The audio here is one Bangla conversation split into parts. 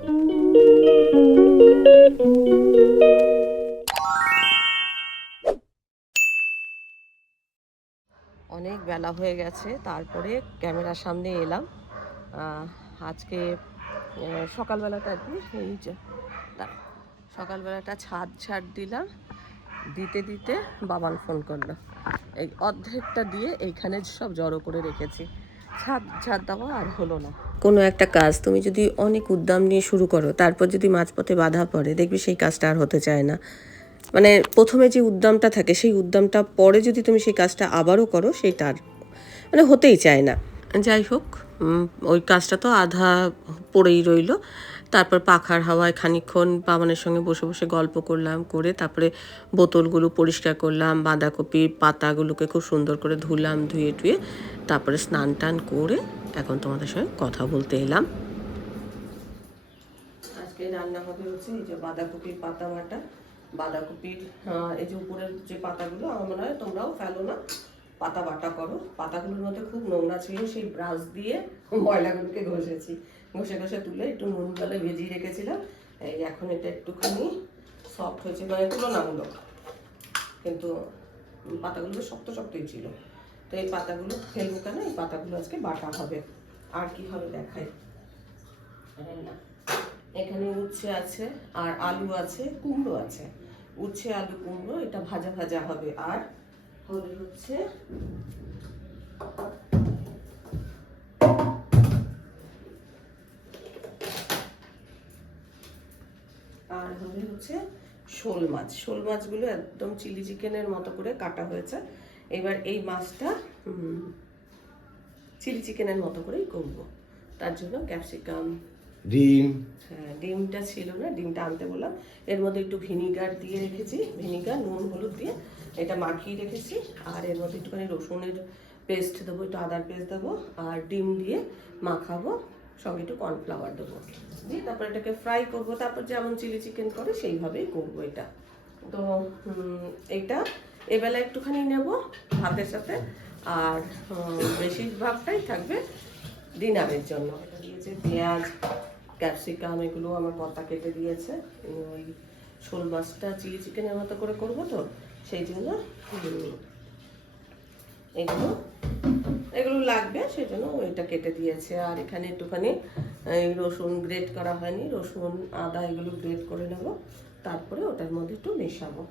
অনেক বেলা হয়ে গেছে, তারপরে ক্যামেরার সামনে এলাম। আজকে সকালবেলাটা আর কি, এই যে সকালবেলাটা ছাদ দিলাম, দিতে দিতে বাবান ফোন করলো। এই অর্ধেকটা দিয়ে এইখানে সব জড়ো করে রেখেছি, ছাদ দেওয়া আর হলো না। কোনো একটা কাজ তুমি যদি অনেক উদ্যম নিয়ে শুরু করো, তারপর যদি মাঝপথে বাধা পড়ে, দেখবি সেই কাজটা আর হতে চায় না। মানে প্রথমে যে উদ্যমটা থাকে, সেই উদ্যমটা পরে যদি তুমি সেই কাজটা আবারও করো, সেইটা আর মানে হতেই চায় না। যাই হোক, ওই কাজটা তো আধা পড়েই রইল। তারপর পাখার হাওয়ায় খানিকক্ষণ বাবানের সঙ্গে বসে বসে গল্প করলাম, করে তারপরে বোতলগুলো পরিষ্কার করলাম, বাঁধাকপির পাতাগুলোকে খুব সুন্দর করে ধুলাম, ধুয়ে টুয়ে তারপরে স্নান টান করে এখন তোমাদের সঙ্গে কথা বলতে এলাম। আজকে রান্না হবে হচ্ছে এই যে বাঁধাকপির পাতা বাটা। বাঁধাকপির এই যে উপরের যে পাতাগুলো, আমার মনে হয় তোমরাও ফেলো না, পাতা বাটা করো। পাতাগুলোর মধ্যে খুব নোংরা ছিল, সেই ব্রাশ দিয়ে ময়লাগুলোকে ঘষেছি, ঘষে তুলে একটু নুন জলে ভেজিয়ে রেখেছিলাম। এই এখন এটা একটুখানি সফট হয়েছে, মানে তুলনামূলক, কিন্তু পাতাগুলো শক্তই ছিল। তো এই পাতাগুলো ফেলবো কেন, এই পাতাগুলো আজকে বাটা হবে। আর কি হবে দেখাই। না, এখানে উচ্ছে আছে, আর আলু আছে, কুমড়ো আছে। উচ্ছে আলু কুমড়ো এটা ভাজা হবে। আর হবে হচ্ছে শোল মাছগুলো একদম চিলি চিকেনের মতো করে কাটা হয়েছে। এবার এই মাছটা চিলি চিকেনের মতো করেই করবো। তার জন্য ক্যাপসিকাম, ডিম, হ্যাঁ ডিমটা ছিল না, ডিমটা আনতে বললাম। এর মধ্যে একটু ভিনিগার দিয়ে রেখেছি, ভিনিগার নুন হলুদ দিয়ে এটা মাখিয়ে রেখেছি। আর এর মধ্যে একটুখানি রসুনের পেস্ট দেবো, একটু আদার পেস্ট দেবো, আর ডিম দিয়ে মাখাবো, সঙ্গে একটু কর্নফ্লাওয়ার দেবো দিয়ে তারপর এটাকে ফ্রাই করবো। তারপর যেমন চিলি চিকেন করে সেইভাবেই করবো এটা। তো এইটা এবেলা একটুখানি নেব ভাতের সাথে, আর বেশিরভাগটাই থাকবে ডিনারের জন্য। এটা দিয়েছে পেঁয়াজ, ক্যাপসিকাম, এগুলো আমার কর্তা কেটে দিয়েছে। ওই শোল মাছটা চিলি চিকেনের মতো করে করবো, তো সেই জন্য এগুলো লাগবে, সেই জন্য ওইটা কেটে দিয়েছে। আর এখানে একটুখানি রসুন গ্রেট করা হয়নি, রসুন আদা এগুলো গ্রেট করে নেব, তারপরে ওটার মধ্যে একটু মেশাবো।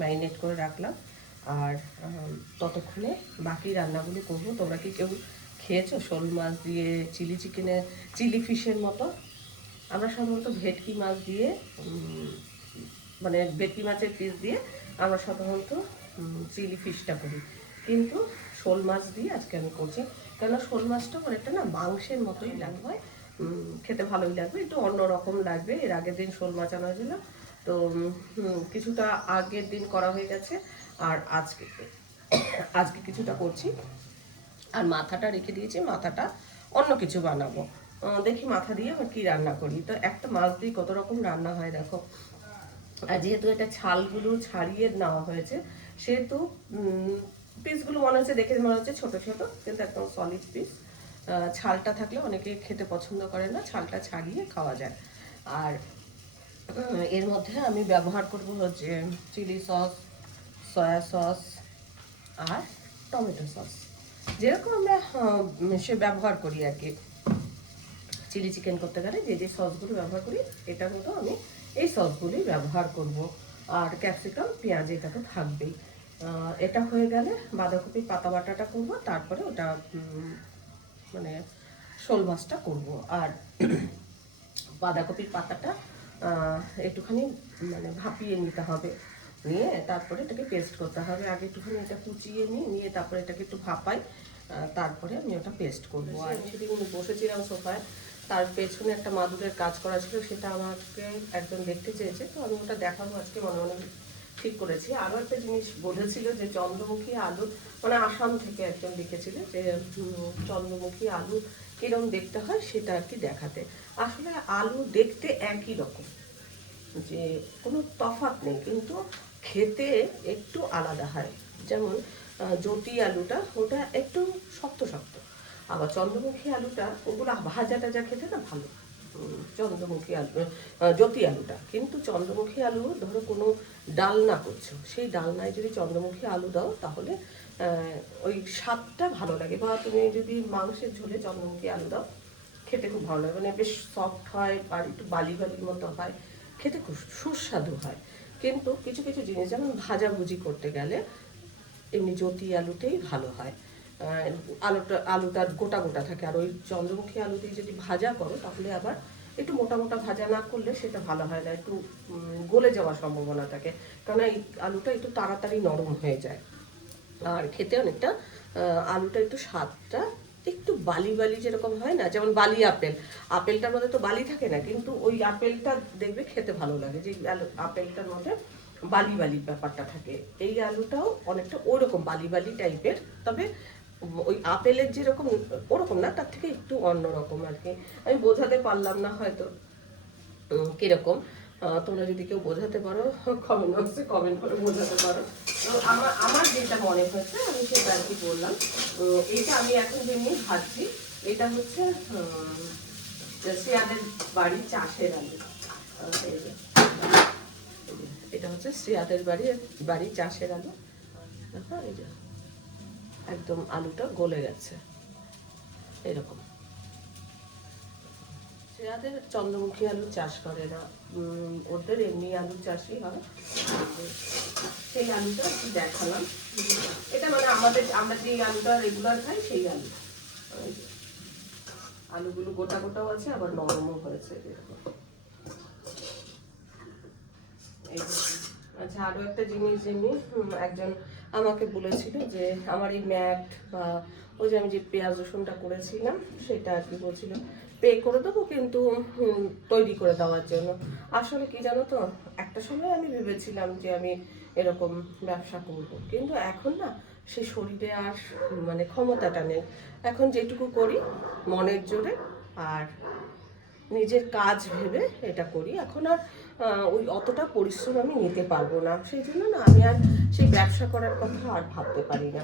ম্যারিনেট করে রাখলাম। আর ততক্ষণে বাকি রান্নাগুলো করবো। তোমরা কি কেউ খেয়েছো শোল মাছ দিয়ে চিলি চিকেনে, চিলি ফিশের মতো? আমরা সাধারণত ভেটকি মাছ দিয়ে, মানে ভেটকি মাছের পিস দিয়ে আমরা সাধারণত চিলি ফিশটা করি, কিন্তু শোল মাছ দিয়ে আজকে আমি করছি। কেন শোল মাছটা অনেকটা না মাংসের মতোই লাগবে, খেতে ভালোই লাগবে, একটু অন্যরকম লাগবে। এর আগের দিন শোল মাছ আনা হয়েছিল, তো কিছুটা আগের দিন করা হয়ে গেছে, আর আজকে কিছুটা করছি। আর মাথাটা রেখে দিয়েছি, মাথাটা অন্য কিছু বানাবো। দেখি মাথা দিয়ে আমি কি রান্না করি। তো একটা মাছ দিয়ে কত রকম রান্না হয় দেখো। আর যেহেতু এটা ছালগুলো ছাড়িয়ে নেওয়া হয়েছে, সেহেতু পিসগুলো মনে হচ্ছে, দেখে মনে হচ্ছে ছোট ছোট, কিন্তু একদম সলিড পিস। ছালটা থাকলে অনেকে খেতে পছন্দ করে না, ছালটা ছাড়িয়ে খাওয়া যায়। আর এর মধ্যে আমি ব্যবহার করব হচ্ছে চিলি সস, সয়া সস আর টমেটো সস, যেরকম আমরা সে ব্যবহার করি আর কি। চিলি চিকেন করতে গেলে যে যে সসগুলো ব্যবহার করি, এটার মতো আমি এই সসগুলি ব্যবহার করব। আর ক্যাপসিকাম, পেঁয়াজ এটা তো থাকবেই। এটা হয়ে গেলে বাঁধাকপির পাতা বাটাটা করবো, তারপরে ওটা মানে শোল মাছটা করবো। আর বাঁধাকপির পাতাটা একটুখানি মানে ভাপিয়ে নিতে হবে, নিয়ে তারপরে এটাকে পেস্ট করতে হবে। আগে একটুখানি এটা কুচিয়ে নিয়ে তারপরে এটাকে একটু ভাপাই, তারপরে আমি ওটা পেস্ট করবো। আর সেদিন বসেছিলাম সোফায়, তার পেছনে একটা মাদুরের কাজ করা ছিল, সেটা আমাকে একজন দেখতে চেয়েছে, তো আমি ওটা দেখাবো আজকে মনে মনে ঠিক করেছি। আরও একটা জিনিস বলেছিল যে চন্দ্রমুখী আলু, মানে আসাম থেকে একজন লিখেছিল যে চন্দ্রমুখী আলু কিরম দেখতে হয় সেটা আর কি দেখাতে। আসলে আলু দেখতে একই রকম, যে কোনো তফাৎ নেই, কিন্তু খেতে একটু আলাদা হয়। যেমন জ্যোতি আলুটা ওটা একটু শক্ত শক্ত, আবার চন্দ্রমুখী আলুটা ওগুলো ভাজা টাজা খেতে না ভালো। চন্দ্রমুখী আলু জ্যোতি আলুটা, কিন্তু চন্দ্রমুখী আলু ধরো কোনো ডালনা করছো, সেই ডালনায় যদি চন্দ্রমুখী আলু দাও তাহলে ওই স্বাদটা ভালো লাগে। বা তুমি যদি মাংসের ঝোলে চন্দ্রমুখী আলু দাও খেতে খুব ভালো লাগে, মানে বেশ সফট হয় আর একটু বালি বালির মতো হয়, খেতে খুব সুস্বাদু হয়। কিন্তু কিছু কিছু জিনিস যেমন ভাজাভুজি করতে গেলে এমনি জ্যোতি আলুতেই ভালো হয়। আলুটা গোটা গোটা থাকে, আর ওই চন্দ্রমুখী আলু দিয়ে যদি ভাজা করো তাহলে আবার একটু মোটা মোটা ভাজা না করলে সেটা ভালো হয় না, একটু গলে যাওয়ার সম্ভাবনা থাকে, কারণ এই আলুটা একটু তাড়াতাড়ি নরম হয়ে যায়। আর খেতে অনেকটা আলুটা একটু স্বাদটা একটু বালি বালি যেরকম হয় না, যেমন বালি আপেলটার মধ্যে তো বালি থাকে না, কিন্তু ওই আপেলটা দেখবে খেতে ভালো লাগে, যে আপেলটার মধ্যে বালি বালি ব্যাপারটা থাকে, এই আলুটাও অনেকটা ওরকম বালি বালি টাইপের, তবে ওই আপেলের যেরকম ওরকম না, তার থেকে একটু অন্যরকম আর কি। আমি বোঝাতে পারলাম না হয়তো কিরকম, তোমরা যদি কেউ বোঝাতে পারো কমেন্ট বক্সে কমেন্ট করে বোঝাতে পারো। তো আমার যেটা মনে হয়েছে আমি সেটা আর কি বললাম। এইটা আমি এখন যেমনি ভাবছি, এটা হচ্ছে শ্রেয়াদের বাড়ির চাষের আলু। এটা হচ্ছে শ্রেয়াদের বাড়ির চাষের আলু। দেখো এই যে একদম আলুটা গলে গেছে এরকম। শ্রেয়াদের চন্দ্রমুখী আলু চাষ করে না, ওদের এমনি আলু চাষই হয়। সেই আলুটা একটু দেখালাম, এটা মানে আমরা যে আলুটা রেগুলার খাই সেই আলু। আলুগুলো গোটা গোটাও আছে আবার নরমও হয়েছে এরকম। আচ্ছা, আরও একটা জিনিস যেমনি একজন আমাকে বলেছিল যে আমার এই ম্যাট বা ওই যে আমি যে পেঁয়াজ রসুনটা করেছিলাম সেটা আর কি বলছিল পে করে দেবো, কিন্তু তৈরি করে দেওয়ার জন্য। আসলে কি জানো তো, একটা সময় আমি ভেবেছিলাম যে আমি এরকম ব্যবসা করব, কিন্তু এখন না সে শরীরে আর মানে ক্ষমতাটা নেই। এখন যেটুকু করি মনের জোরে আর নিজের কাজ ভেবে এটা করি। এখন আর ওই অতটা পরিশ্রম আমি নিতে পারবো না, সেই জন্য না আমি আর সেই ব্যবসা করার কথা আর ভাবতে পারি না।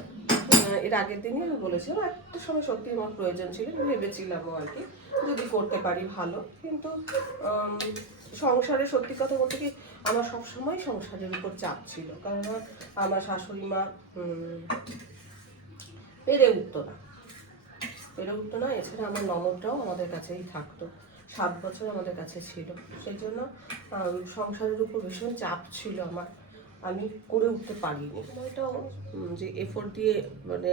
এর আগের দিনই আমি বলেছিলাম একটা সময় সত্যি আমার প্রয়োজন ছিল, ভেবেছিলামও আর কি যদি করতে পারি ভালো, কিন্তু সংসারে সত্যি কথা বলতে কি আমার সবসময় সংসারের উপর চাপ ছিল, কারণ আমার শাশুড়ি মা পেরে উঠতো না, এছাড়া আমার ননদটাও আমাদের কাছেই থাকতো, 7 বছর আমাদের কাছে ছিল, সেই জন্য সংসারের উপর ভীষণ চাপ ছিল আমার, আমি করে উঠতে পারিনি। সময়টাও যে এফোর্ট দিয়ে মানে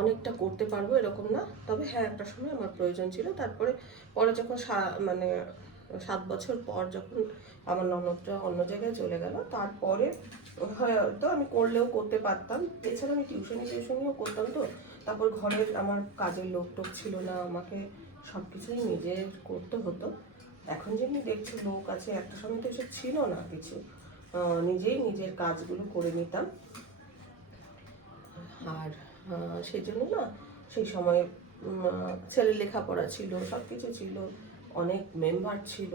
অনেকটা করতে পারবো এরকম না, তবে হ্যাঁ একটা সময় আমার প্রয়োজন ছিল। তারপরে পরে যখন মানে 7 বছর পর যখন আমার ননদটা অন্য জায়গায় চলে গেল, তারপরে হয়তো আমি করলেও করতে পারতাম। এছাড়া আমি টিউশনিও করতাম, তো তারপর ঘরের আমার কাজের লোক টোক ছিল না, আমাকে সব কিছুই নিজে করতে হতো। এখন যেমনি দেখছি লোক আছে, একটা সময় তো এসব ছিল না কিছু, নিজেই নিজের কাজগুলো করে নিতাম। আর সেই জন্য না সেই সময় ছেলের লেখাপড়া ছিল, সব কিছু ছিল, অনেক মেম্বার ছিল,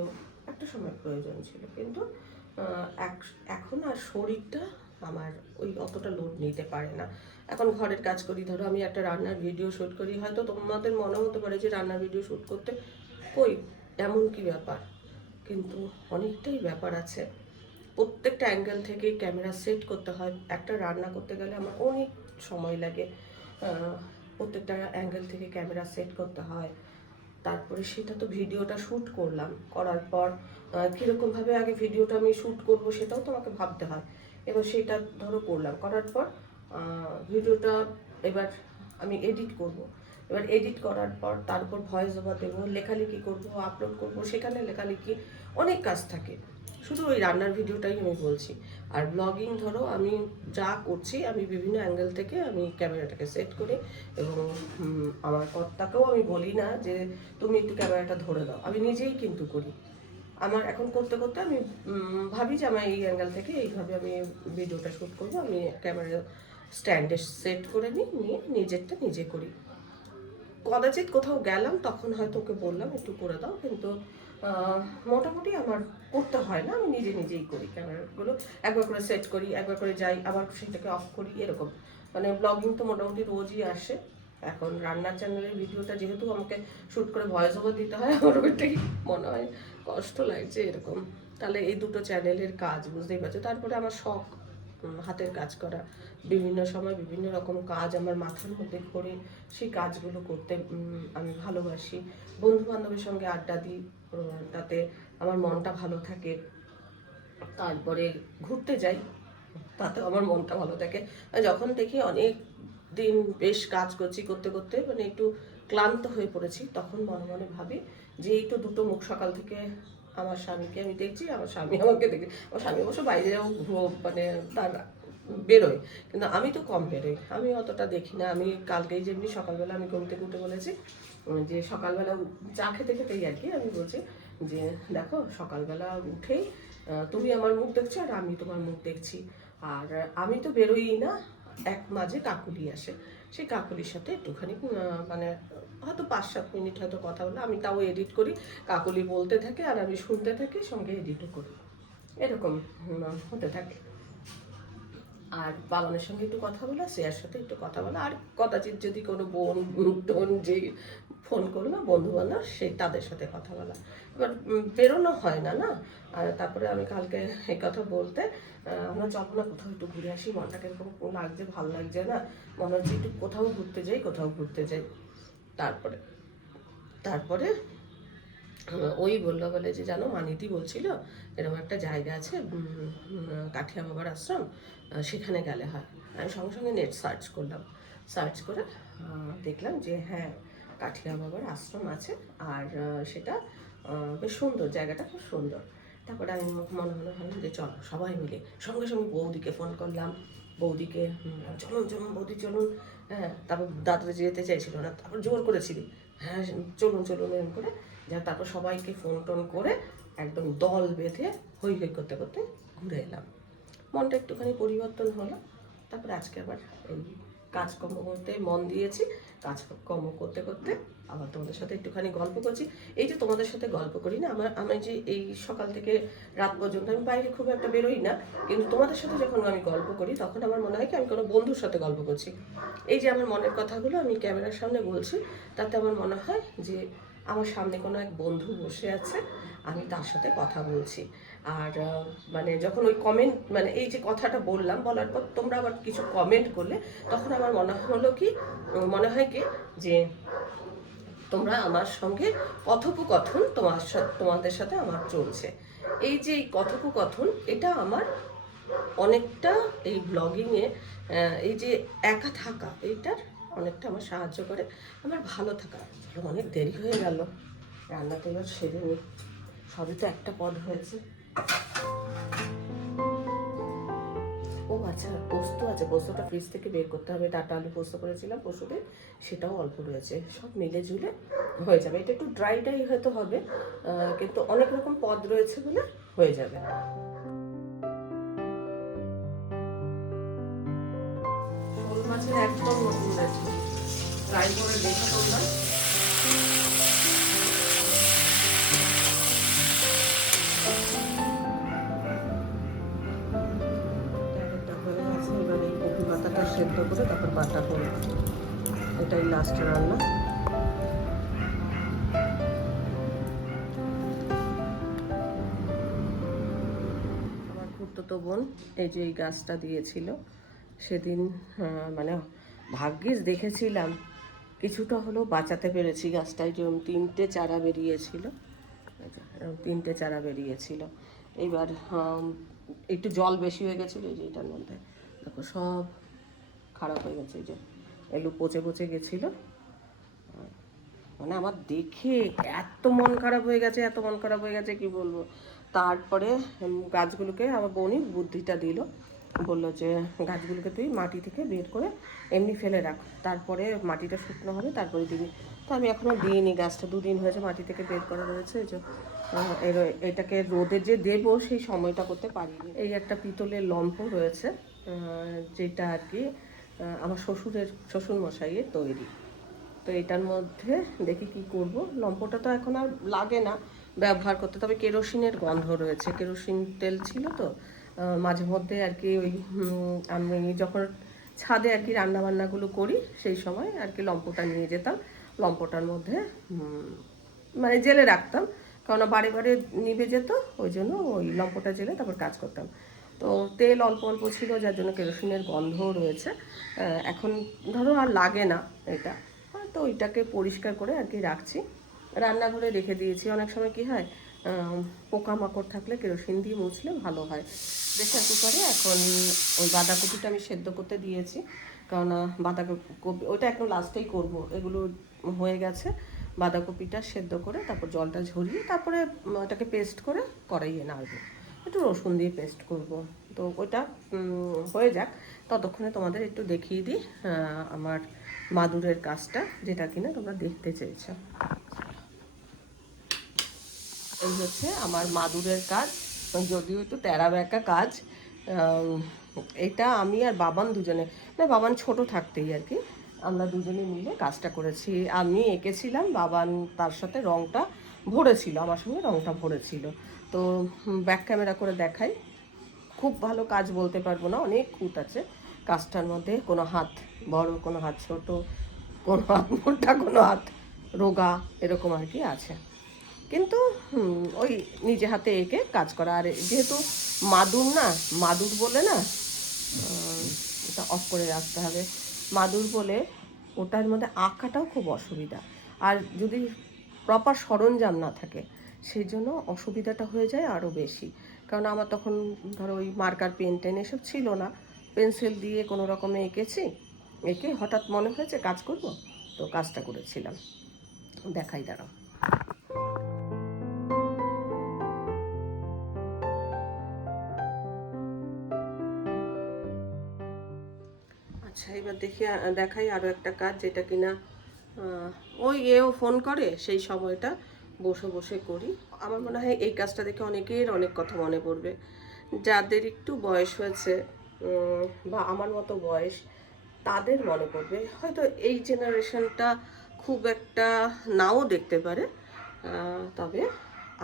একটা সময় প্রয়োজন ছিল, কিন্তু এখন আর শরীরটা আমার ওই অতটা লোড নিতে পারে না। এখন ঘরের কাজ করি, ধরো আমি একটা রান্নার ভিডিও শ্যুট করি, হয়তো তোমাদের মনে হতে পারে যে রান্নার ভিডিও শ্যুট করতে কই এমন কি ব্যাপার, কিন্তু অনেকটাই ব্যাপার আছে। প্রত্যেকটা অ্যাঙ্গেল থেকে ক্যামেরা সেট করতে হয়, একটা রান্না করতে গেলে আমার অনেক সময় লাগে, প্রত্যেকটা অ্যাঙ্গেল থেকে ক্যামেরা সেট করতে হয়। তারপরে সেটা তো ভিডিওটা শ্যুট করলাম, করার পর কীরকমভাবে আগে ভিডিওটা আমি শ্যুট করব সেটাও তো আমাকে ভাবতে হয়। এবার সেটা ধরো করলাম, করার পর ভিডিওটা এবার আমি এডিট করব, এবার এডিট করার পর তারপর ভয়েস ওভার দেবো, লেখালেখি করব, আপলোড করব, সেখানে লেখালেখি অনেক কাজ থাকে। শুধু ওই রান্নার ভিডিওটাই আমি বলছি। আর ব্লগিং ধরো আমি যা করছি আমি বিভিন্ন অ্যাঙ্গেল থেকে আমি ক্যামেরাটাকে সেট করি, এবং আমার কর্তাকেও আমি বলি না যে তুমি একটু ক্যামেরাটা ধরে দাও, আমি নিজেই কিন্তু করি। আমার এখন করতে করতে আমি ভাবি যে আমার এই অ্যাঙ্গেল থেকে এইভাবে আমি ভিডিওটা শ্যুট করবো, আমি ক্যামেরা স্ট্যান্ডে সেট করে নিয়ে নিজেরটা নিজে করি। কদাচিৎ কোথাও গেলাম তখন হয়তো ওকে বললাম একটু করে দাও, কিন্তু মোটামুটি আমার করতে হয় না, আমি নিজে নিজেই করি। ক্যামেরাগুলো একবার করে সেট করি, একবার করে যাই, আবার সেটাকে অফ করি, এরকম। মানে ব্লগিং তো মোটামুটি রোজই আসে। এখন রান্নার চ্যানেলের ভিডিওটা যেহেতু আমাকে শ্যুট করে ভয়েস ওভার দিতে হয়, আমার ওইটাই মনে হয় কষ্ট লাগছে এরকম। তাহলে এই দুটো চ্যানেলের কাজ বুঝতেই পারছো। তারপরে আমার শখ হাতের কাজ করা, বিভিন্ন সময় বিভিন্ন রকম কাজ আমার মাথার মধ্যে ঘোরে, সেই কাজগুলো করতে আমি ভালোবাসি। বন্ধু বান্ধবের সঙ্গে আড্ডা দিই, তাতে আমার মনটা ভালো থাকে। তারপরে ঘুরতে যাই, তাতেও আমার মনটা ভালো থাকে। যখন দেখি অনেক দিন বেশ কাজ করছি, করতে করতে মানে একটু ক্লান্ত হয়ে পড়েছি, তখন মনে মনে ভাবি যে এই তো দুটো মুখ সকাল থেকে আমার স্বামীকে আমি দেখছি, আমার স্বামী আমাকে দেখি। আমার স্বামী অবশ্য বাইরেও মানে তার বেরোয়, কিন্তু আমি তো কম বেরোই, আমি অতটা দেখি না। আমি কালকেই যেমনি সকালবেলা আমি ঘুম থেকে উঠে বলেছি যে সকালবেলা চা খেতে খেতেই আর কি আমি বলছি যে দেখো সকালবেলা উঠেই তুমি আমার মুখ দেখছো আর আমি তোমার মুখ দেখছি, আর আমি তো বেরোই না। এক মাঝে কাকুলি আসে, সেই কাকুলির সাথে একটুখানি মানে হয়তো 5-7 মিনিট হয়তো কথা বলে, আমি তাও এডিট করি, কাকুলি বলতে থাকে আর আমি শুনতে থাকি, সঙ্গে এডিটও করি, এরকম হতে থাকে। আর বাবানের সঙ্গে একটু কথা বলা, শ্রেয়ার সাথে একটু কথা বলা, আর কদাচিৎ যদি কোনো বোন টোন যে ফোন করলো বন্ধু বান্ধব সেই তাদের সাথে কথা বলা। এবার বেরোনো হয় না না। আর তারপরে আমি কালকে এই কথা বলতে আমরা চলো না কোথাও একটু ঘুরে আসি, মনটা কিরকম লাগছে, ভালো লাগছে না, মনে হচ্ছে একটু কোথাও ঘুরতে যাই, কোথাও ঘুরতে যাই। তারপরে তারপরে ওই বললো বলে যে জানো মানিতি বলছিল এরকম একটা জায়গা আছে কাঠিয়া বাবার আশ্রম, সেখানে গেলে হয়। আমি সঙ্গে সঙ্গে নেট সার্চ করলাম, সার্চ করে দেখলাম যে হ্যাঁ কাঠিয়া বাবার আশ্রম আছে, আর সেটা বেশ সুন্দর, জায়গাটা খুব সুন্দর। তারপরে আমি মনে মনে ভাবলাম যে চলো সবাই মিলে, সঙ্গে সঙ্গে বৌদিকে ফোন করলাম, বৌদিকে চলুন চলুন বৌদি চলুন। হ্যাঁ, তারপর দাদা যেতে চাইছিল না, তারপর জোর করেছিলি হ্যাঁ চলুন চলুন এরকম করে। তারপর সবাইকে ফোন টোন করে একদম দল বেঁধে হই হই করতে করতে ঘুরে এলাম, মনটা একটুখানি পরিবর্তন হলো। তারপরে আজকে আবার এই কাজকর্ম করতে মন দিয়েছি, কাজকর্ম করতে করতে আবার তোমাদের সাথে একটুখানি গল্প করছি। এই যে তোমাদের সাথে গল্প করি না, আমি যে এই সকাল থেকে রাত পর্যন্ত আমি বাইরে খুব একটা বেরোই না, কিন্তু তোমাদের সাথে যখন আমি গল্প করি তখন আমার মনে হয় কি আমি কোনো বন্ধুর সাথে গল্প করছি। এই যে আমার মনের কথাগুলো আমি ক্যামেরার সামনে বলছি, তাতে আমার মনে হয় যে আমার সামনে কোনো এক বন্ধু বসে আছে, আমি তার সাথে কথা বলছি। আর মানে যখন ওই কমেন্ট মানে এই যে কথাটা বললাম, বলার পর তোমরা আবার কিছু কমেন্ট করলে, তখন আমার মনে হলো কি, মনে হয় কি যে তোমরা আমার সঙ্গে কথোপকথন তোমাদের সাথে আমার চলছে। এই যে এই কথোপকথন এটা আমার অনেকটা এই ব্লগিংয়ে এই যে একা থাকা এইটার অনেকটা আমার সাহায্য করে, আমার ভালো থাকা। অনেক দেরি হয়ে গেল, রান্নাটা এবার সেরে নিই, সবই তো একটা পদ হয়েছে। ও আচ্ছা, পোস্ত আছে, পোস্তটা ফ্রিজ থেকে বের করতে হবে। ডাটা আলু পোস্ত করেছিলাম পরশুদিন, সেটাও অল্প রয়েছে, সব মিলে ঝুলে হয়ে যাবে। এটা একটু ড্রাই ড্রাই হয়তো হবে, কিন্তু অনেক রকম পদ রয়েছে বলে হয়ে যাবে। শোল মাছের একদম নতুন রেসিপি, ট্রাই করে দেখো তোমরা। এবার এই কপি পাতাটা সেদ্ধ করে তারপর বাটা করব, এটাই লাস্ট রান্না। আমার খুড়তুতো বোন এই যে এই গাছটা দিয়েছিল সেদিন, মানে ভাগ্যিস দেখেছিলাম, কিছুটা হলেও বাঁচাতে পেরেছি গাছটায়। যেরকম 3টে চারা বেরিয়েছিল, 3টে চারা বেরিয়েছিল। এইবার একটু জল বেশি হয়ে গেছিলো এই যে এটার মধ্যে, দেখো সব খারাপ হয়ে গেছে, এই যে এগুলো পচে পচে গেছিলো। মানে আমার দেখে এত মন খারাপ হয়ে গেছে, এত মন খারাপ হয়ে গেছে কি বলবো। তারপরে গাছগুলোকে আমার বোনই বুদ্ধিটা দিল, বললো যে গাছগুলোকে তুই মাটি থেকে বের করে এমনি ফেলে রাখ, তারপরে মাটিটা শুকনো হবে তারপরে দিবি। তো আমি এখনও দিইনি, গাছটা 2 দিন হয়েছে মাটি থেকে বের করা রয়েছে। এই যে এটাকে রোদে যে দেবো সেই সময়টা করতে পারিনি। এই একটা পিতলের লম্ফ রয়েছে, যেটা আর কি আমার শ্বশুরমশাইয়ের তৈরি। তো এটার মধ্যে দেখি কি করব। লম্পটা তো এখন আর লাগে না ব্যবহার করতে, তবে কেরোসিনের গন্ধ রয়েছে, কেরোসিন তেল ছিল তো মাঝে মধ্যে আর কি ওই আমি যখন ছাদে আর কি রান্নাবান্নাগুলো করি সেই সময় আর কি লম্পটা নিয়ে যেতাম, লম্পটার মধ্যে মানে জেলে রাখতাম, কারণ বারে বারে নিভে যেত, ওই জন্য ওই লম্পটা জেলে তারপর কাজ করতাম। তো তেল অল্প অল্প ছিল যার জন্য কেরোসিনের গন্ধও রয়েছে। এখন ধরো আর লাগে না এটা, তো ওইটাকে পরিষ্কার করে আর কি রাখছি, রান্নাঘরে রেখে দিয়েছি। অনেক সময় কি হয় পোকামাকড় থাকলে কেরোসিন দিয়ে মুছলে ভালো হয়। প্রেশার কুকারে এখন ওই বাঁধাকপিটা আমি সেদ্ধ করতে দিয়েছি, কারণ বাঁধাকপি ওইটা একদম লাস্টেই করব, এগুলো হয়ে গেছে। বাঁধাকপিটা সেদ্ধ করে তারপর জলটা ঝরিয়ে তারপরে ওটাকে পেস্ট করে কড়াইয়ে নাড়বো, একটু রসুন দিয়ে পেস্ট করব। তো ওইটা হয়ে যাক, ততক্ষণে তোমাদের একটু দেখিয়ে দিই আমার মাদুরের কাজটা, যেটা কিনা তোমরা দেখতে চেয়েছো। এই হচ্ছে আমার মাদুরের কাজ, যদিও একটু তেরা বেঁকা কাজ। এটা আমি আর বাবান দুজনে, না বাবান ছোট থাকতেই আর কি আমরা দুজনে মিলে কাজটা করেছি। আমি এঁকেছিলাম, বাবান তার সাথে রঙটা ভরেছিল, আমার সঙ্গে রঙটা ভরেছিল। তো ব্যাক ক্যামেরা করে দেখাই। খুব ভালো কাজ বলতে পারবো না, অনেক খুঁত আছে কাজটার মধ্যে, কোনো হাত বড়, কোনো হাত ছোট, কোনো হাত মোটা, কোনো হাত রোগা, এরকম আর কি আছে। কিন্তু ওই নিজে হাতে এঁকে কাজ করা। আর যেহেতু মাদুর না, মাদুর বলে না, এটা অফ করে রাখতে হবে, মাদুর বলে ওটার মধ্যে আঁকাটাও খুব অসুবিধা। আর যদি প্রপার সরঞ্জাম না থাকে সেই জন্য অসুবিধাটা হয়ে যায় আরও বেশি। কারণ আমার তখন ধরো ওই মার্কার পেন টেন এসব ছিল না, পেন্সিল দিয়ে কোনো রকমে এঁকেছি, এঁকে হঠাৎ মনে হয়েছে কাজ করব, তো কাজটা করেছিলাম। দেখাই দাঁড়াও। আচ্ছা, এবার দেখি দেখাই আরও একটা কাজ, যেটা কিনা ওই এও ফোন করে সেই সময়টা বসে বসে করি। আমার মনে হয় এই কাজটা দেখে অনেকের অনেক কথা মনে পড়বে, যাদের একটু বয়স হয়েছে বা আমার মতো বয়স, তাদের মনে পড়বে। হয়তো এই জেনারেশনটা খুব একটা নাও দেখতে পারে, তবে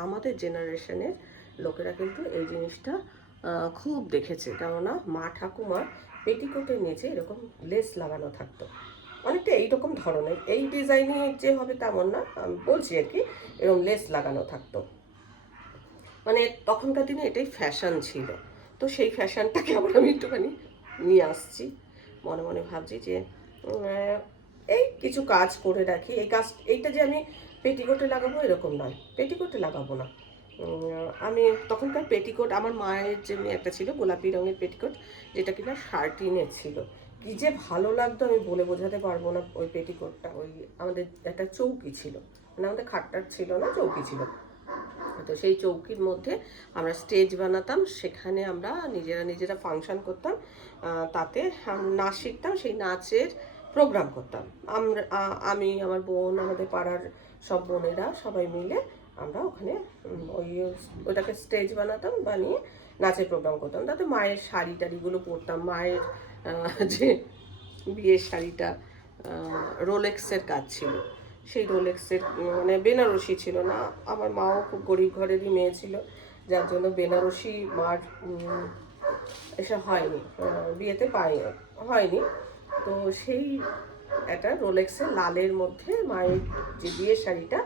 আমাদের জেনারেশনের লোকেরা কিন্তু এই জিনিসটা খুব দেখেছে। কেননা মা ঠাকুমার পেটিকোটের নিচে এরকম লেস লাগানো থাকতো, অনেকটা এইরকম ধরনের, এই ডিজাইনে যে হবে তেমন না, আমি বলছি আর কি, এরকম লেস লাগানো থাকতো। মানে তখনকার দিনে এটাই ফ্যাশন ছিল। তো সেই ফ্যাশনটাকে আবার আমি একটুখানি নিয়ে আসছি, মনে মনে ভাবছি যে এই কিছু কাজ করে রাখি। এইটা যে আমি পেটিকোটে লাগাবো এরকম নয়, পেটিকোটে লাগাবো না। আমি তখনকার পেটিকোট, আমার মায়ের যেমনি একটা ছিল গোলাপি রঙের পেটিকোট, যেটা কিনা শার্টিনের ছিল, কি যে ভালো লাগতো আমি বলে বোঝাতে পারবো না। ওই পেটিকোটটা, ওই আমাদের একটা চৌকি ছিল, মানে আমাদের খাটটার ছিল না, চৌকি ছিল। তো সেই চৌকির মধ্যে আমরা স্টেজ বানাতাম, সেখানে আমরা নিজেরা ফাংশন করতাম, তাতে নাচ শিখতাম, সেই নাচের প্রোগ্রাম করতাম। আমি, আমার বোন, আমাদের পাড়ার সব বোনেরা সবাই মিলে আমরা ওখানে ওটাকে স্টেজ বানাতাম, বানিয়ে নাচের প্রোগ্রাম করতাম। তাতে মায়ের শাড়ি টাড়িগুলো পরতাম, মায়ের যে বিয়ের শাড়িটা রোলেক্সের কাজ ছিল, সেই রোলেক্সের মানে বেনারসি ছিল না। আমার মাও খুব গরিব ঘরেরই মেয়ে ছিল, যার জন্য বেনারসি মার এসব হয়নি, বিয়েতে হয়নি। তো সেই একটা রোলেক্সের লালের মধ্যে মায়ের যে বিয়ের শাড়িটা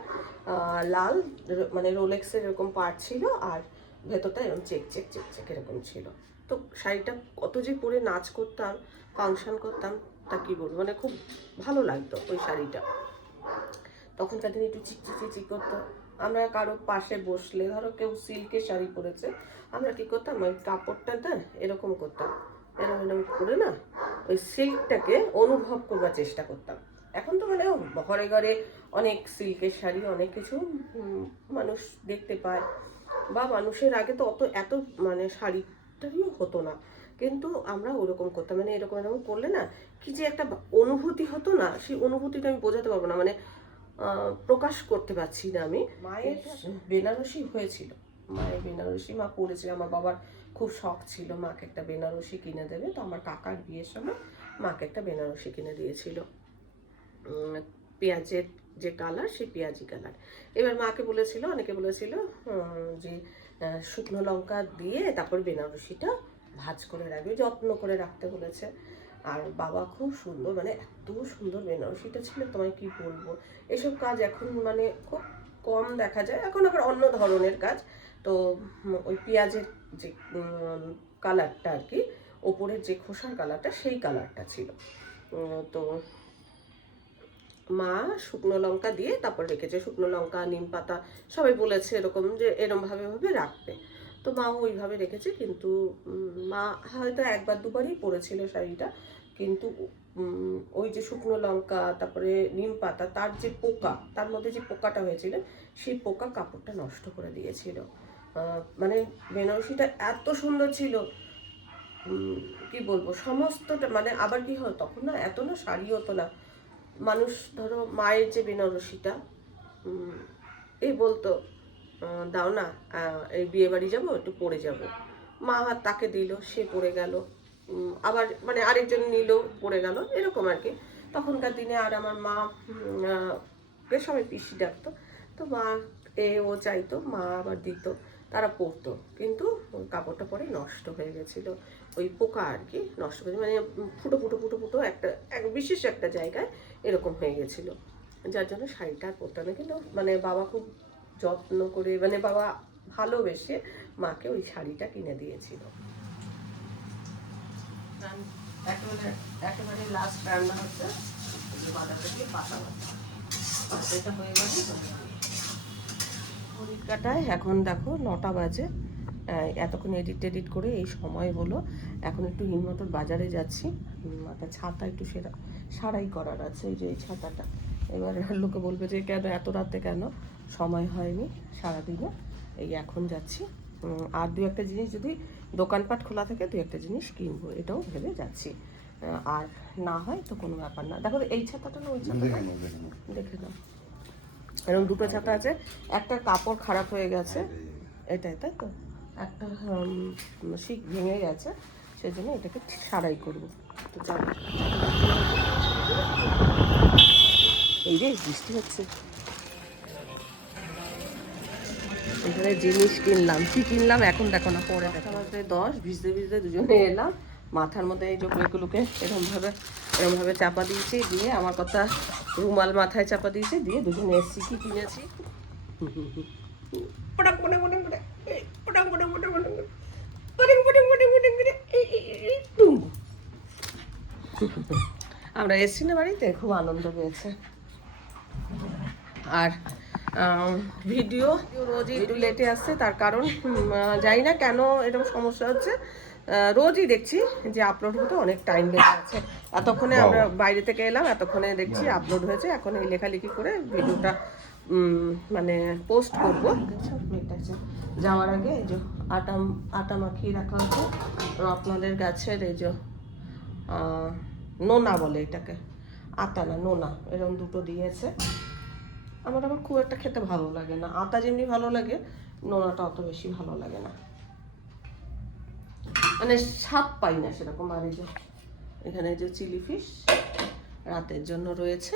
লাল, মানে রোলেক্সের এরকম পাড় ছিল, আর ভেতরটা এরকম চেক চেক চেক চেক এরকম ছিল। তো শাড়িটা কত যে পরে নাচ করতাম, ফাংশন করতাম, তা কি বলবো, মানে খুব ভালো লাগতো ওই শাড়িটা। তখনকার দিনে একটু চিকচিক করতো। আমরা কারো পাশে বসলে, ধরো কেউ সিল্কের শাড়ি পরেছে, আমরা কি করতাম, ওই কাপড়টাতে এরকম করতাম, এরকম করে না ওই সিল্কটাকে অনুভব করবার চেষ্টা করতাম। এখন তো মানে ঘরে ঘরে অনেক সিল্কের শাড়ি, অনেক কিছু মানুষ দেখতে পায়, বা মানুষের আগে তো এত মানে শাড়ি টাড়িও হতো না, কিন্তু আমরা ওরকম করতাম, মানে এরকম এরকম করলে না কি যে একটা অনুভূতি হতো না, সেই অনুভূতিটা আমি বোঝাতে পারবো না, মানে প্রকাশ করতে পারছি না আমি। মায়ের বেনারসি হয়েছিল, মায়ের বেনারসি মা পরেছিল, আমার বাবার খুব শখ ছিল মাকে একটা বেনারসি কিনে দেবে, তো আমার কাকার বিয়ের সময় মাকে একটা বেনারসি কিনে দিয়েছিল, পেঁয়াজের যে কালার সেই পেঁয়াজি কালার। এবার মাকে বলেছিল, অনেকে বলেছিল যে শুকনো লঙ্কা দিয়ে তারপর বেনারসিটা ভাজ করে রাখবে, যত্ন করে রাখতে বলেছে। আর বাবা খুব সুন্দর, মানে এত সুন্দর বেনারসিটা ছিল তোমায় কি বলবো। এসব কাজ এখন মানে খুব কম দেখা যায়, এখন আবার অন্য ধরনের কাজ। তো ওই পেঁয়াজের যে কালারটা আর কি, ওপরের যে খোসার কালারটা সেই কালারটা ছিল। তো মা শুকনো লঙ্কা দিয়ে তারপর রেখেছে, শুকনো লঙ্কা নিম পাতা সবাই বলেছে এরকম যে এরমভাবে ভাবে রাখবে, তো মাও ওইভাবে রেখেছে। কিন্তু মা হয়তো একবার দুবারই পরেছিল শাড়িটা, কিন্তু ওই যে শুকনো লঙ্কা তারপরে নিম পাতা, তার যে পোকা, তার মধ্যে যে পোকাটা হয়েছিল সেই পোকা কাপড়টা নষ্ট করে দিয়েছিল। মানে বেনারসিটা এত সুন্দর ছিল, কি বলবো, সমস্তটা মানে। আবার কি হয় তখন না, এত না শাড়ি হতো না, মানুষ ধরো মায়ের যে বেনারসিটা এই বলতো দাও না, এই বিয়ে বাড়ি যাবো একটু পরে যাব, মা হাত তাকে দিল, সে পরে গেল, আবার মানে আরেকজন নিল পরে গেল, এরকম আর কি। তখনকার দিনে আর আমার মা বেশ সবাই পিসি ডাকতো, তো মা ও চাইতো, মা আবার দিত, তারা পরতো, কিন্তু কাপড়টা পরে নষ্ট হয়ে গেছিল, ওই পোকা আর কি নষ্ট করে, মানে ফুটো ফুটো ফুটো ফুটো একটা বিশেষ একটা জায়গায় এরকম হয়ে গেছিল, যার জন্য শাড়িটা আর পরতাম না। কিন্তু মানে বাবা খুব যত্ন করে, মানে বাবা ভালোবেসে মাকে ওই শাড়িটা কিনে দিয়েছিল। একেবারে লাস্ট রান্না হচ্ছে বাজারটা দিয়ে পাতা এটা হয়ে গেছে। ঘড়ির কাটায় এখন দেখো 9টা বাজে, এতক্ষণ এডিট করে এই সময় হলো, এখন একটু হিমমটর বাজারে যাচ্ছি, একটা ছাতা একটু সারাই করার আছে, এই যে এই ছাতাটা। এবার লোকে বলবে যে কেন এত রাতে, কেন সময় হয়নি সারাদিনে, এই এখন যাচ্ছি। আর দু একটা জিনিস যদি দোকানপাট খোলা থাকে দু একটা জিনিস কিনবো, এটাও ভেবে যাচ্ছি। আর না হয় তো কোনো ব্যাপার না। দেখো এই ছাতাটা না ওই ছাতাটা দেখে নাও, এরকম দুটো ছাতা আছে, একটা কাপড় খারাপ হয়ে গেছে এটাই, তাই তো একটা শিক ভেঙে গেছে, সেই জন্য এটাকে সারাই করবো। তো চলো, এই রে বৃষ্টি হচ্ছে, এখানে জিনিস কিনলাম, কি কিনলাম এখন দেখো না, পরে দেখা বাজে 10, ভিজতে ভিজতে দুজনে এলাম, মাথার মধ্যে এই চোখগুলোকে এরমভাবে চাপা দিয়েছি, দিয়ে আমার কথা রুমাল মাথায় চাপা দিয়েছি, দিয়ে দুজনে এসছি। কি কিনেছি, আমরা এসছি না বাড়িতে, খুব আনন্দ পেয়েছে। আর ভিডিও রোজই একটু লেটে আসছে, তার কারণ জানি না কেন এরকম সমস্যা হচ্ছে, রোজই দেখছি যে আপলোড হতে অনেক টাইম লেগে আছে। এতক্ষণে আমরা বাইরে থেকে এলাম, এতক্ষণে দেখছি আপলোড হয়েছে, এখন এই লেখালেখি করে ভিডিওটা মানে পোস্ট করবো। যাওয়ার আগে এই যে আটা মাখিয়ে রাখা হচ্ছে, আপনাদের গাছের এই যে নোনা বলে এটাকে, আটা না নোনা, এরকম দুটো দিয়েছে। আমার খুব একটা খেতে ভালো লাগে না, আটা যেমনি ভালো লাগে নোনাটা অত বেশি ভালো লাগে না, মানে স্বাদ পাই না সেরকম। আর এই যে এখানে যে চিলি ফিশ রাতের জন্য রয়েছে,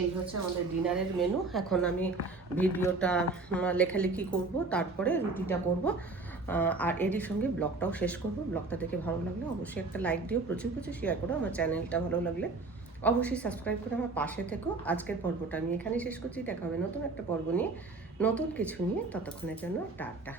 এই হচ্ছে আমাদের ডিনারের মেনু। এখন আমি ভিডিওটা লেখালেখি করব, তারপরে রুটিটা করব, আর এরই সঙ্গে ব্লগটাও শেষ করব। ব্লগটা দেখে ভালো লাগলে অবশ্যই একটা লাইক দিও, প্রচুর শেয়ার করো। আমার চ্যানেলটা ভালো লাগলে অবশ্যই সাবস্ক্রাইব করে আমার পাশে থেকো। আজকের পর্বটা আমি এখানেই শেষ করছি, দেখা হবে নতুন একটা পর্ব নিয়ে, নতুন কিছু নিয়ে। ততক্ষণের জন্য টাটা।